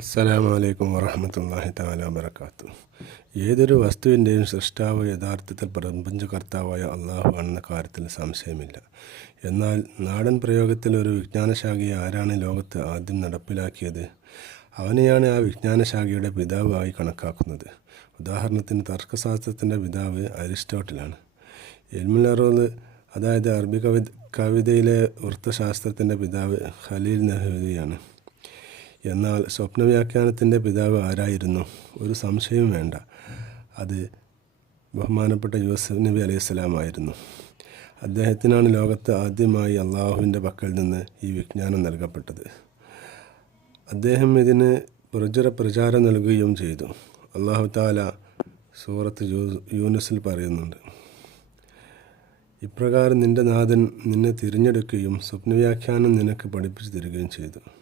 അസ്സലാമു അലൈക്കും വറഹമത്തല്ലാഹി താല വബർക്കാത്തു ഏതൊരു വസ്തുവിന്റെയും സൃഷ്ടാവ് യഥാർത്ഥത്തിൽ പ്രപഞ്ചകർത്താവായ അള്ളാഹു ആണെന്ന കാര്യത്തിൽ സംശയമില്ല. എന്നാൽ നാടൻ പ്രയോഗത്തിൽ ഒരു വിജ്ഞാനശാഖയെ ആരാണ് ലോകത്ത് ആദ്യം നടപ്പിലാക്കിയത്? അവനെയാണ് ആ വിജ്ഞാനശാഖയുടെ പിതാവായി കണക്കാക്കുന്നത്. ഉദാഹരണത്തിന് തർക്കശാസ്ത്രത്തിന്റെ പിതാവ് അരിസ്റ്റോട്ടിലാണ്. എൽമിലറോന്ന് അതായത് അറബി കവി കവിതയിലെ വൃത്തശാസ്ത്രത്തിന്റെ പിതാവ് ഖലീൽ നെഹ്റുവിയാണ് എന്നാൽ സ്വപ്നവ്യാഖ്യാനത്തിന്റെ പിതാവ് ആരായിരുന്നു? ഒരു സംശയവും വേണ്ട. അത് ബഹുമാനപ്പെട്ട യൂസഫ് നബി അലൈഹി സ്വലാമായിരുന്നു അദ്ദേഹത്തിനാണ് ലോകത്ത് ആദ്യമായി അള്ളാഹുവിന്റെ പക്കൽ നിന്ന് ഈ വിജ്ഞാനം നൽകപ്പെട്ടത്. അദ്ദേഹം ഇതിന് പ്രചുര പ്രചാരം നൽകുകയും ചെയ്തു. അള്ളാഹു താല സൂറത്ത് യൂനുസിൽ പറയുന്നുണ്ട്. ഇപ്രകാരം നിന്റെ നാഥൻ നിന്നെ തിരഞ്ഞെടുക്കുകയും സ്വപ്നവ്യാഖ്യാനം നിനക്ക് പഠിപ്പിച്ചു തരികയും ചെയ്തു.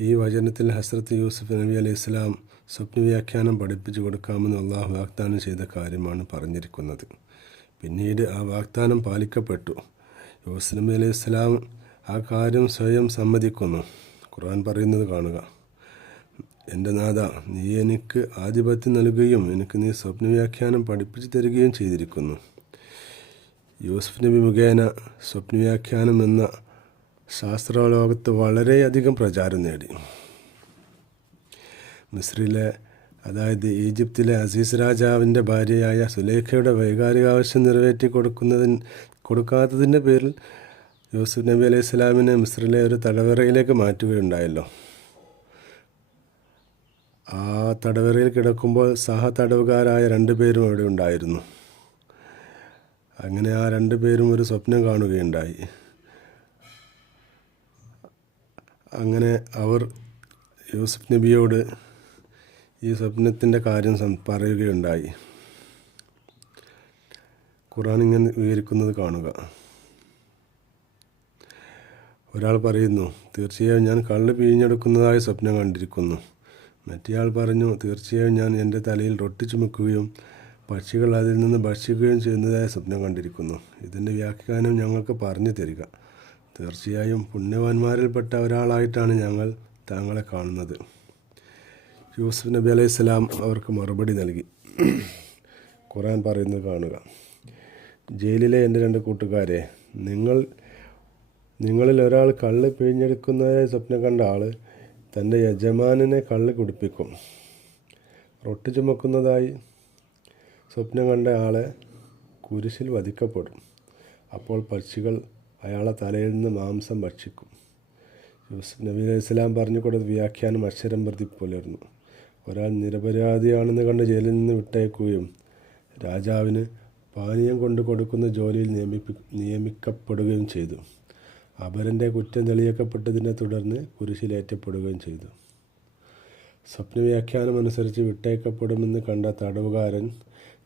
ഈ വചനത്തിൽ ഹസ്രത്ത് യൂസുഫ് നബി അലൈഹി ഇസ്ലാം സ്വപ്നവ്യാഖ്യാനം പഠിപ്പിച്ചു കൊടുക്കാമെന്ന് അള്ളാഹു വാഗ്ദാനം ചെയ്ത കാര്യമാണ് പറഞ്ഞിരിക്കുന്നത്. പിന്നീട് ആ വാഗ്ദാനം പാലിക്കപ്പെട്ടു. യൂസുഫ് നബി അലൈഹി ഇസ്ലാം ആ കാര്യം സ്വയം സമ്മതിക്കുന്നു. ഖുർആൻ പറയുന്നത് കാണുക. എന്റെ നാഥ നീ എനിക്ക് ആധിപത്യം നൽകുകയും എനിക്ക് നീ സ്വപ്നവ്യാഖ്യാനം പഠിപ്പിച്ചു തരികയും ചെയ്തിരിക്കുന്നു. യൂസുഫ് നബി മുഖേന സ്വപ്നവ്യാഖ്യാനം എന്ന ശാസ്ത്രലോകത്ത് വളരെയധികം പ്രചാരം നേടി. മിസ്രിലെ അതായത് ഈജിപ്തിലെ അസീസ് രാജാവിന്റെ ഭാര്യയായ സുലേഖയുടെ വൈകാരിക ആവശ്യം നിറവേറ്റി കൊടുക്കുന്നതിന് കൊടുക്കാത്തതിന്റെ പേരിൽ യൂസുഫ് നബി അലൈഹി സ്വലാമിനെ മിസ്രിലെ ഒരു തടവറയിലേക്ക് മാറ്റുകയുണ്ടായല്ലോ. ആ തടവറയിൽ കിടക്കുമ്പോൾ സഹ തടവുകാരായ രണ്ടു പേരും അവിടെ ഉണ്ടായിരുന്നു. അങ്ങനെ ആ രണ്ടു പേരും ഒരു സ്വപ്നം കാണുകയുണ്ടായി. അങ്ങനെ അവർ യൂസുഫ് നബിയോട് ഈ സ്വപ്നത്തിന്റെ കാര്യം സം പറയുകയുണ്ടായി. ഖുറാൻ ഇങ്ങനെ വിവരിക്കുന്നത് കാണുക. ഒരാൾ പറയുന്നു തീർച്ചയായും ഞാൻ കള്ള് പിഴിഞ്ഞെടുക്കുന്നതായി സ്വപ്നം കണ്ടിരിക്കുന്നു. മറ്റേയാൾ പറഞ്ഞു തീർച്ചയായും ഞാൻ എന്റെ തലയിൽ റൊട്ടി ചുമക്കുകയും പക്ഷികൾ അതിൽ നിന്ന് ഭക്ഷിക്കുകയും ചെയ്യുന്നതായ സ്വപ്നം കണ്ടിരിക്കുന്നു. ഇതിന്റെ വ്യാഖ്യാനം ഞങ്ങൾക്ക് പറഞ്ഞു തരിക. തീർച്ചയായും പുണ്യവാന്മാരിൽപ്പെട്ട ഒരാളായിട്ടാണ് ഞങ്ങൾ താങ്കളെ കാണുന്നത്. യൂസുഫ് നബി അലൈഹി സ്വലാം അവർക്ക് മറുപടി നൽകി. ഖുറാൻ പറയുന്നത് കാണുക. ജയിലിലെ എന്റെ രണ്ട് കൂട്ടുകാരെ നിങ്ങൾ നിങ്ങളിൽ ഒരാൾ കള്ള് പിഴിഞ്ഞെടുക്കുന്നതായി സ്വപ്നം കണ്ട ആൾ തന്റെ യജമാനനെ കള്ള് കുടിപ്പിക്കും. റൊട്ടി ചുമക്കുന്നതായി സ്വപ്നം കണ്ട ആളെ കുരിശിൽ വധിക്കപ്പെടും. അപ്പോൾ പക്ഷികൾ അയാളെ തലയിൽ നിന്ന് മാംസം ഭക്ഷിക്കും. യൂസുഫ് നബി അലൈഹി സ്വലാം പറഞ്ഞു കൊടുത്ത വ്യാഖ്യാനം അക്ഷരം പ്രതി പുലർന്നു. ഒരാൾ നിരപരാധിയാണെന്ന് കണ്ട് ജയിലിൽ നിന്ന് വിട്ടയക്കുകയും രാജാവിന് പാനീയം കൊണ്ടു കൊടുക്കുന്ന ജോലിയിൽ നിയമിപ്പി നിയമിക്കപ്പെടുകയും ചെയ്തു. അപരന്റെ കുറ്റം തെളിയിക്കപ്പെട്ടതിനെ തുടർന്ന് കുരിശിലേറ്റപ്പെടുകയും ചെയ്തു. സ്വപ്നവ്യാഖ്യാനം അനുസരിച്ച് വിട്ടയക്കപ്പെടുമെന്ന് കണ്ട തടവുകാരൻ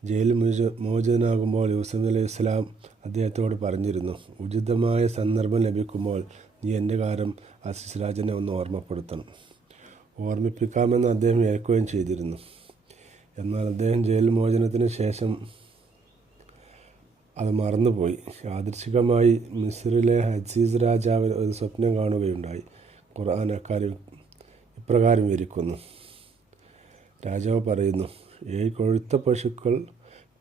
ജയിൽ മോച മോചിതനാകുമ്പോൾ യൂസഫ് അലൈഹി ഇസ്ലാം അദ്ദേഹത്തോട് പറഞ്ഞിരുന്നു ഉചിതമായ സന്ദർഭം ലഭിക്കുമ്പോൾ നീ എന്റെ അസിസ് രാജനെ ഒന്ന് ഓർമ്മപ്പെടുത്തണം. ഓർമ്മിപ്പിക്കാമെന്ന് അദ്ദേഹം ഏൽക്കുകയും ചെയ്തിരുന്നു. എന്നാൽ അദ്ദേഹം ജയിൽ മോചനത്തിന് ശേഷം അത് മറന്നുപോയി. യാദൃശികമായി മിസ്രിലെ ഹസീസ് രാജാവ് ഒരു സ്വപ്നം കാണുകയുണ്ടായി. ഖുർആൻ അക്കാര്യം ഇപ്രകാരം വിരിക്കുന്നു രാജാവ് പറയുന്നു ഏഴ് കൊഴുത്ത പശുക്കൾ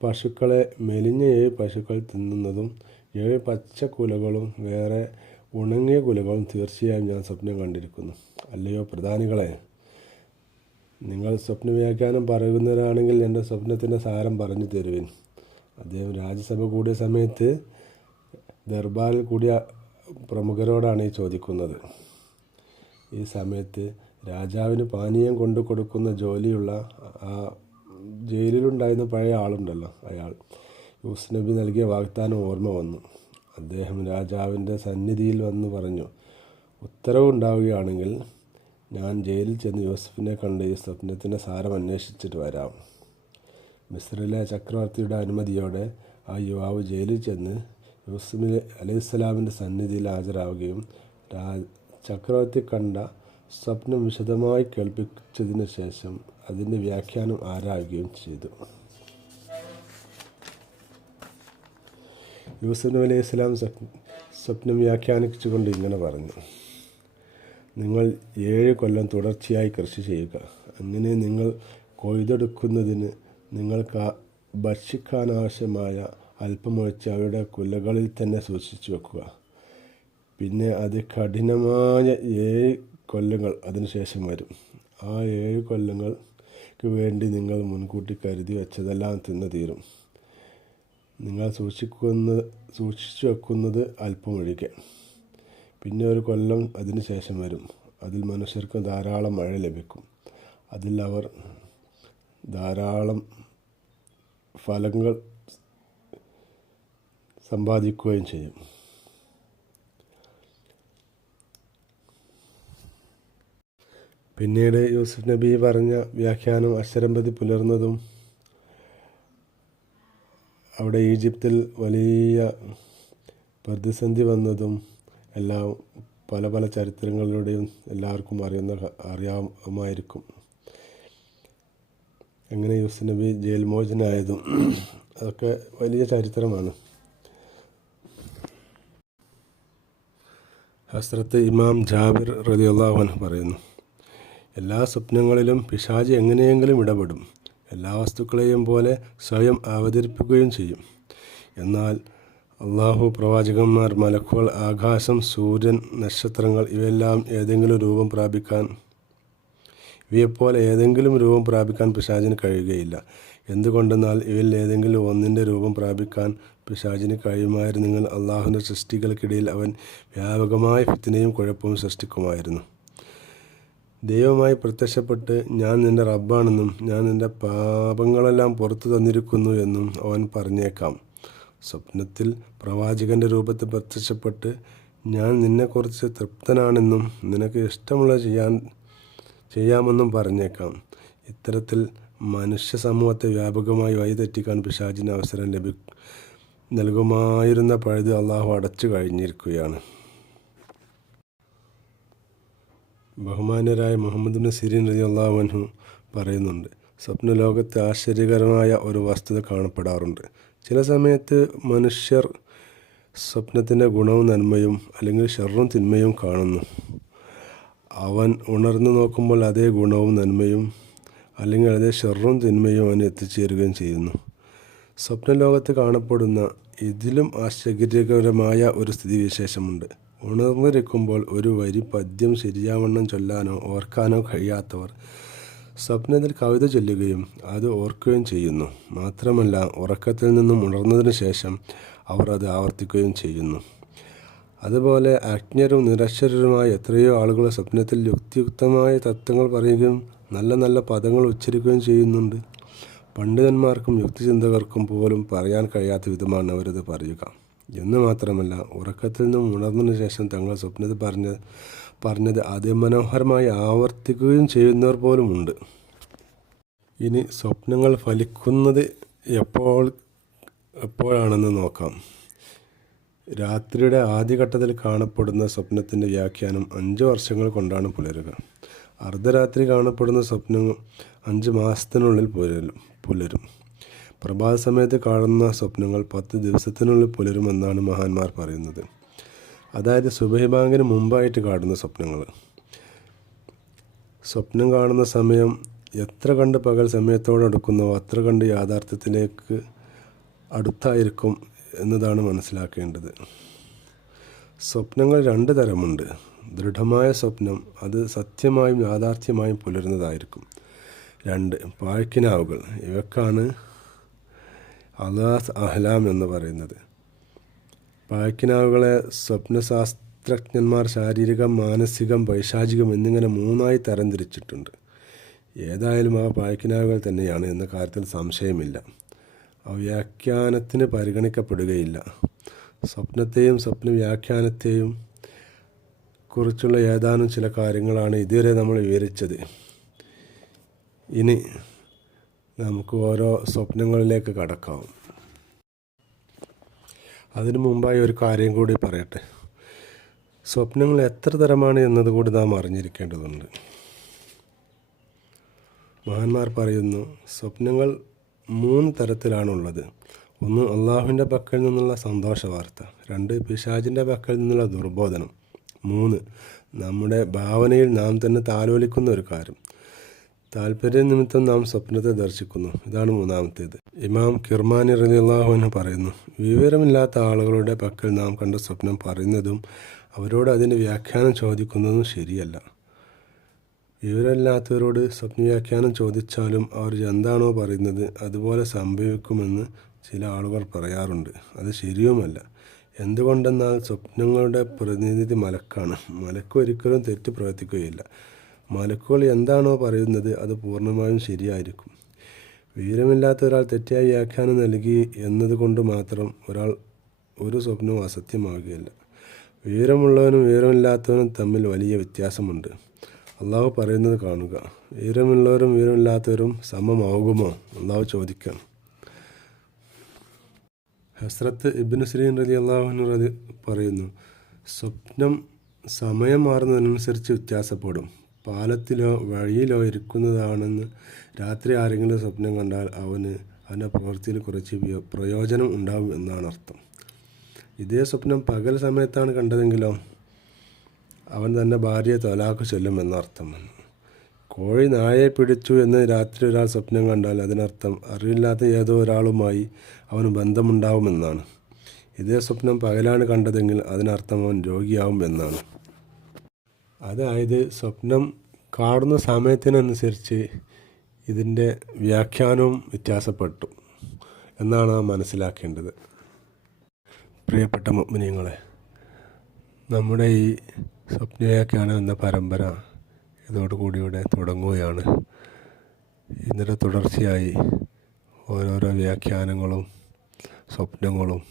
പശുക്കളെ മെലിഞ്ഞ ഏഴ് പശുക്കൾ തിന്നുന്നതും ഏഴ് പച്ച കുലകളും വേറെ ഉണങ്ങിയ കുലകളും തീർച്ചയായും ഞാൻ സ്വപ്നം കണ്ടിരിക്കുന്നു. അല്ലയോ പ്രധാനികളെ നിങ്ങൾ സ്വപ്ന വ്യാഖ്യാനം പറയുന്നവരാണെങ്കിൽ എന്റെ സ്വപ്നത്തിന്റെ സാരം പറഞ്ഞു തരുവിൻ. അദ്ദേഹം രാജ്യസഭ കൂടിയ സമയത്ത് ദർബാറിൽ കൂടിയ പ്രമുഖരോടാണ് ഈ ചോദിക്കുന്നത്. ഈ സമയത്ത് രാജാവിന് പാനീയം കൊണ്ടു കൊടുക്കുന്ന ജോലിയുള്ള ആ ജയിലിലുണ്ടായിരുന്ന പഴയ ആളുണ്ടല്ലോ അയാൾ. യൂസ് നബി നൽകിയ വാഗ്ദാനം ഓർമ്മ വന്നു. അദ്ദേഹം രാജാവിന്റെ സന്നിധിയിൽ വന്ന് പറഞ്ഞു ഉത്തരവുണ്ടാവുകയാണെങ്കിൽ ഞാൻ ജയിലിൽ ചെന്ന് യൂസഫിനെ കണ്ട് ഈ സ്വപ്നത്തിന്റെ സാരം അന്വേഷിച്ചിട്ട് വരാം. മിസ്രിലെ ചക്രവർത്തിയുടെ അനുമതിയോടെ ആ യുവാവ് ജയിലിൽ ചെന്ന് യൂസഫ് അലൈഹിസ്സലാമിന്റെ സന്നിധിയിൽ ഹാജരാവുകയും ചക്രവർത്തി കണ്ട സ്വപ്നം വിശദമായി കേൾപ്പിച്ചതിന് ശേഷം അതിന്റെ വ്യാഖ്യാനം ആരാകുകയും ചെയ്തു. യൂസഫ് നബി അലൈഹി സ്വലാം സ്വപ്നം വ്യാഖ്യാനിച്ചുകൊണ്ട് ഇങ്ങനെ പറഞ്ഞു. നിങ്ങൾ ഏഴ് കൊല്ലം തുടർച്ചയായി കൃഷി ചെയ്യുക. അങ്ങനെ നിങ്ങൾ കൊയ്തെടുക്കുന്നതിന് നിങ്ങൾക്ക് ഭക്ഷിക്കാനാവശ്യമായ അല്പമൊഴിച്ച് അവയുടെ കുലകളിൽ തന്നെ സൂക്ഷിച്ചു വെക്കുക. പിന്നെ അത് കഠിനമായ ഏഴ് കൊല്ലങ്ങൾ അതിനുശേഷം വരും. ആ ഏഴ് കൊല്ലങ്ങൾക്ക് വേണ്ടി നിങ്ങൾ മുൻകൂട്ടി കരുതി വെച്ചതെല്ലാം തിന്നു തീരും. നിങ്ങൾ സൂക്ഷിക്കുന്ന സൂക്ഷിച്ചു വെക്കുന്നത് അല്പം ഒഴികെ പിന്നെ ഒരു കൊല്ലം അതിന് ശേഷം വരും. അതിൽ മനുഷ്യർക്ക് ധാരാളം മഴ ലഭിക്കും. അതിൽ അവർ ധാരാളം ഫലങ്ങൾ സമ്പാദിക്കുകയും ചെയ്യും. പിന്നീട് യൂസുഫ് നബി പറഞ്ഞ വ്യാഖ്യാനം അക്ഷരംപതി പുലർന്നതും അവിടെ ഈജിപ്തിൽ വലിയ പ്രതിസന്ധി വന്നതും എല്ലാം പല പല ചരിത്രങ്ങളിലൂടെയും എല്ലാവർക്കും അറിയുന്ന അറിയാമായിരിക്കും എങ്ങനെ യൂസുഫ് നബി ജയിൽ മോചനായതും അതൊക്കെ വലിയ ചരിത്രമാണ്. ഹസ്രത്ത് ഇമാം ജാബിർ അൻഹു പറയുന്നു. എല്ലാ സ്വപ്നങ്ങളിലും പിശാജ് എങ്ങനെയെങ്കിലും ഇടപെടും. എല്ലാ വസ്തുക്കളെയും പോലെ സ്വയം അവതരിപ്പിക്കുകയും ചെയ്യും. എന്നാൽ അള്ളാഹു പ്രവാചകന്മാർ മലക്കുകൾ ആകാശം സൂര്യൻ നക്ഷത്രങ്ങൾ ഇവയെല്ലാം ഏതെങ്കിലും രൂപം പ്രാപിക്കാൻ ഇവയെപ്പോലെ ഏതെങ്കിലും രൂപം പ്രാപിക്കാൻ പിശാചിന് കഴിയുകയില്ല. എന്തുകൊണ്ടെന്നാൽ ഇവയിൽ ഏതെങ്കിലും ഒന്നിന്റെ രൂപം പ്രാപിക്കാൻ പിശാചിന് കഴിയുമായിരുന്നെങ്കിൽ അള്ളാഹുവിന്റെ സൃഷ്ടികൾക്കിടയിൽ അവൻ വ്യാപകമായ ഫിത്തിനെയും കുഴപ്പവും സൃഷ്ടിക്കുമായിരുന്നു. ദൈവമായി പ്രത്യക്ഷപ്പെട്ട് ഞാൻ നിന്റെ റബ്ബാണെന്നും ഞാൻ നിന്റെ പാപങ്ങളെല്ലാം പുറത്തു തന്നിരിക്കുന്നു എന്നും അവൻ പറഞ്ഞേക്കാം. സ്വപ്നത്തിൽ പ്രവാചകന്റെ രൂപത്തിൽ പ്രത്യക്ഷപ്പെട്ട് ഞാൻ നിന്നെക്കുറിച്ച് തൃപ്തനാണെന്നും നിനക്ക് ഇഷ്ടമുള്ള ചെയ്യാൻ ചെയ്യാമെന്നും പറഞ്ഞേക്കാം. ഇത്തരത്തിൽ മനുഷ്യ സമൂഹത്തെ വ്യാപകമായി വഴിതെറ്റിക്കാൻ പിശാചിന് അവസരം ലഭി നൽകുമായിരുന്ന പഴുത് അള്ളാഹു അടച്ചു കഴിഞ്ഞിരിക്കുകയാണ്. ബഹുമാന്യരായ മുഹമ്മദ് നസീരിൻ സിരീൻ റതി അള്ളാഹുഅൻഹു പറയുന്നുണ്ട്. സ്വപ്നലോകത്തെ ആശ്ചര്യകരമായ ഒരു വസ്തുത കാണപ്പെടാറുണ്ട്. ചില സമയത്ത് മനുഷ്യർ സ്വപ്നത്തിന്റെ ഗുണവും നന്മയും അല്ലെങ്കിൽ ഷെറും തിന്മയും കാണുന്നു. അവൻ ഉണർന്നു നോക്കുമ്പോൾ അതേ ഗുണവും നന്മയും അല്ലെങ്കിൽ അതേ ഷെറും തിന്മയും അവന് എത്തിച്ചേരുകയും ചെയ്യുന്നു. സ്വപ്നലോകത്ത് കാണപ്പെടുന്ന ഇതിലും ആശ്ചര്യകരമായ ഒരു സ്ഥിതിവിശേഷമുണ്ട്. ഉണർന്നിരിക്കുമ്പോൾ ഒരു വരി പദ്യം ശരിയാവണ്ണം ചൊല്ലാനോ ഓർക്കാനോ കഴിയാത്തവർ സ്വപ്നത്തിൽ കവിത ചൊല്ലുകയും അത് ഓർക്കുകയും ചെയ്യുന്നു. മാത്രമല്ല ഉറക്കത്തിൽ നിന്നും ഉണർന്നതിന് ശേഷം അവർ അത് ആവർത്തിക്കുകയും ചെയ്യുന്നു. അതുപോലെ അജ്ഞരും നിരക്ഷരരുമായ എത്രയോ ആളുകൾ സ്വപ്നത്തിൽ യുക്തിയുക്തമായ തത്വങ്ങൾ പറയുകയും നല്ല നല്ല പദങ്ങൾ ഉച്ചരിക്കുകയും ചെയ്യുന്നുണ്ട്. പണ്ഡിതന്മാർക്കും യുക്തിചിന്തകർക്കും പോലും പറയാൻ കഴിയാത്ത വിധമാണ് അവരത് പറയുക. എന്ന് മാത്രമല്ല ഉറക്കത്തിൽ നിന്നും ഉണർന്നതിന് ശേഷം തങ്ങൾ സ്വപ്നത്തിൽ പറഞ്ഞ പറഞ്ഞത് അതിമനോഹരമായി ആവർത്തിക്കുകയും ചെയ്യുന്നവർ പോലുമുണ്ട് ഇനി സ്വപ്നങ്ങൾ ഫലിക്കുന്നത് എപ്പോൾ എപ്പോഴാണെന്ന് നോക്കാം. രാത്രിയുടെ ആദ്യഘട്ടത്തിൽ കാണപ്പെടുന്ന സ്വപ്നത്തിന്റെ വ്യാഖ്യാനം അഞ്ച് വർഷങ്ങൾ കൊണ്ടാണ് പുലരുക. അർദ്ധരാത്രി കാണപ്പെടുന്ന സ്വപ്നം അഞ്ച് മാസത്തിനുള്ളിൽ പുലരും പുലരും. പ്രഭാത സമയത്ത് കാണുന്ന സ്വപ്നങ്ങൾ പത്ത് ദിവസത്തിനുള്ളിൽ പുലരുമെന്നാണ് മഹാന്മാർ പറയുന്നത്. അതായത് സുബഹിബാങ്കിന് മുമ്പായിട്ട് കാണുന്ന സ്വപ്നങ്ങൾ. സ്വപ്നം കാണുന്ന സമയം എത്ര കണ്ട് പകൽ സമയത്തോടടുക്കുന്നോ അത്ര കണ്ട് യാഥാർത്ഥ്യത്തിലേക്ക് അടുത്തായിരിക്കും എന്നതാണ് മനസ്സിലാക്കേണ്ടത്. സ്വപ്നങ്ങൾ രണ്ട് തരമുണ്ട്. ദൃഢമായ സ്വപ്നം അത് സത്യമായും യാഥാർത്ഥ്യമായും പുലരുന്നതായിരിക്കും. രണ്ട് പാഴ്ക്കിനാവുകൾ. ഇവക്കാണ് അലാസ് അഹ്ലാം എന്ന് പറയുന്നത്. പായ്ക്കിനാവുകളെ സ്വപ്നശാസ്ത്രജ്ഞന്മാർ ശാരീരികം മാനസികം പൈശാചികം എന്നിങ്ങനെ മൂന്നായി തരംതിരിച്ചിട്ടുണ്ട്. ഏതായാലും അവ പായ്ക്കിനാവുകൾ തന്നെയാണ് എന്ന കാര്യത്തിൽ സംശയമില്ല. അവ വ്യാഖ്യാനത്തിന് പരിഗണിക്കപ്പെടുകയില്ല. സ്വപ്നത്തെയും സ്വപ്ന വ്യാഖ്യാനത്തെയും കുറിച്ചുള്ള ഏതാനും ചില കാര്യങ്ങളാണ് ഇതുവരെ നമ്മൾ വിവരിച്ചത്. ഇനി നമുക്ക് ഓരോ സ്വപ്നങ്ങളിലേക്ക് കടക്കാം. അതിനു മുമ്പായി ഒരു കാര്യം കൂടി പറയട്ടെ. സ്വപ്നങ്ങൾ എത്ര തരമാണ് എന്നതുകൂടി നാം അറിഞ്ഞിരിക്കേണ്ടതുണ്ട്. മഹാന്മാർ പറയുന്നു സ്വപ്നങ്ങൾ മൂന്ന് തരത്തിലാണുള്ളത്. ഒന്ന് അള്ളാഹുവിന്റെ പക്കൽ നിന്നുള്ള സന്തോഷ വാർത്ത രണ്ട് പിശാജിന്റെ പക്കൽ നിന്നുള്ള ദുർബോധനം മൂന്ന് നമ്മുടെ ഭാവനയിൽ നാം തന്നെ താലോലിക്കുന്ന ഒരു കാര്യം താല്പര്യ നിമിത്തം നാം സ്വപ്നത്തെ ദർശിക്കുന്നു. ഇതാണ് മൂന്നാമത്തേത്. ഇമാം കിർമാനി റലിള്ളാഹുവിന് പറയുന്നു വിവരമില്ലാത്ത ആളുകളുടെ പക്കൽ നാം കണ്ട സ്വപ്നം പറയുന്നതും അവരോട് അതിന്റെ വ്യാഖ്യാനം ചോദിക്കുന്നതും ശരിയല്ല. വിവരമില്ലാത്തവരോട് സ്വപ്നവ്യാഖ്യാനം ചോദിച്ചാലും അവർ എന്താണോ പറയുന്നത് അതുപോലെ സംഭവിക്കുമെന്ന് ചില ആളുകൾ പറയാറുണ്ട്. അത് ശരിയുമല്ല. എന്തുകൊണ്ടെന്നാൽ സ്വപ്നങ്ങളുടെ പ്രതിനിധി മലക്കാണ്. മലക്ക് ഒരിക്കലും തെറ്റ് പ്രവർത്തിക്കുകയില്ല. മലക്കുകൾ എന്താണോ പറയുന്നത് അത് പൂർണമായും ശരിയായിരിക്കും. വിവരമില്ലാത്ത ഒരാൾ തെറ്റായ വ്യാഖ്യാനം നൽകി എന്നതുകൊണ്ട് മാത്രം ഒരാൾ ഒരു സ്വപ്നവും അസത്യമാകുകയില്ല. വിവരമുള്ളവനും വിവരമില്ലാത്തവനും തമ്മിൽ വലിയ വ്യത്യാസമുണ്ട്. അള്ളാഹു പറയുന്നത് കാണുക. വിവരമുള്ളവരും വിവരമില്ലാത്തവരും സമമാകുമോ? അള്ളാഹു ചോദിക്കാം. ഹസ്രത്ത് ഇബിന് ശ്രീൻ റലി അള്ളാഹുനു പറയുന്നു സ്വപ്നം സമയം മാറുന്നതിനനുസരിച്ച് വ്യത്യാസപ്പെടും. പാലത്തിലോ വഴിയിലോ ഇരിക്കുന്നതാണെന്ന് രാത്രി ആരെങ്കിലും സ്വപ്നം കണ്ടാൽ അവന് അവന്റെ പ്രവൃത്തിയിൽ കുറച്ച് പ്രയോജനം ഉണ്ടാവും എന്നാണ് അർത്ഥം. ഇതേ സ്വപ്നം പകൽ സമയത്താണ് കണ്ടതെങ്കിലോ അവൻ തന്റെ ഭാര്യയെ തൊലാക്ക് ചൊല്ലും എന്നർത്ഥം വന്നു. കോഴി നായയെ പിടിച്ചു എന്ന് രാത്രി ഒരാൾ സ്വപ്നം കണ്ടാൽ അതിനർത്ഥം അറിവില്ലാത്ത ഏതോ ഒരാളുമായി അവന് ബന്ധമുണ്ടാവുമെന്നാണ്. ഇതേ സ്വപ്നം പകലാണ് കണ്ടതെങ്കിൽ അതിനർത്ഥം അവൻ രോഗിയാവും എന്നാണ്. അതായത് സ്വപ്നം കാണുന്ന സമയത്തിനനുസരിച്ച് ഇതിന്റെ വ്യാഖ്യാനവും വ്യത്യാസപ്പെട്ടു എന്നാണ് മനസ്സിലാക്കേണ്ടത്. പ്രിയപ്പെട്ട മമ്മിനിയങ്ങളെ നമ്മുടെ ഈ സ്വപ്നവ്യാഖ്യാനം എന്ന പരമ്പര ഇതോടുകൂടി ഇവിടെ തുടങ്ങുകയാണ്. ഇതിന്റെ തുടർച്ചയായി ഓരോരോ വ്യാഖ്യാനങ്ങളും സ്വപ്നങ്ങളും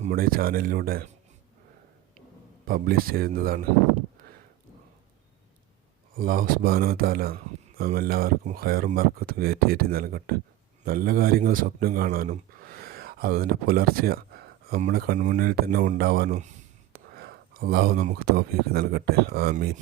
നമ്മുടെ ചാനലിലൂടെ പബ്ലിഷ് ചെയ്യുന്നതാണ്. അള്ളാഹു സുബാനോ നാം എല്ലാവർക്കും ഹയറും ബർക്കത്തും ഏറ്റിയേറ്റി നൽകട്ടെ. നല്ല കാര്യങ്ങൾ സ്വപ്നം കാണാനും അതിന്റെ പുലർച്ചെ നമ്മുടെ കൺമുന്നിൽ തന്നെ ഉണ്ടാവാനും അള്ളാഹു നമുക്ക് തോഫീക്ക് നൽകട്ടെ. ആമീൻ.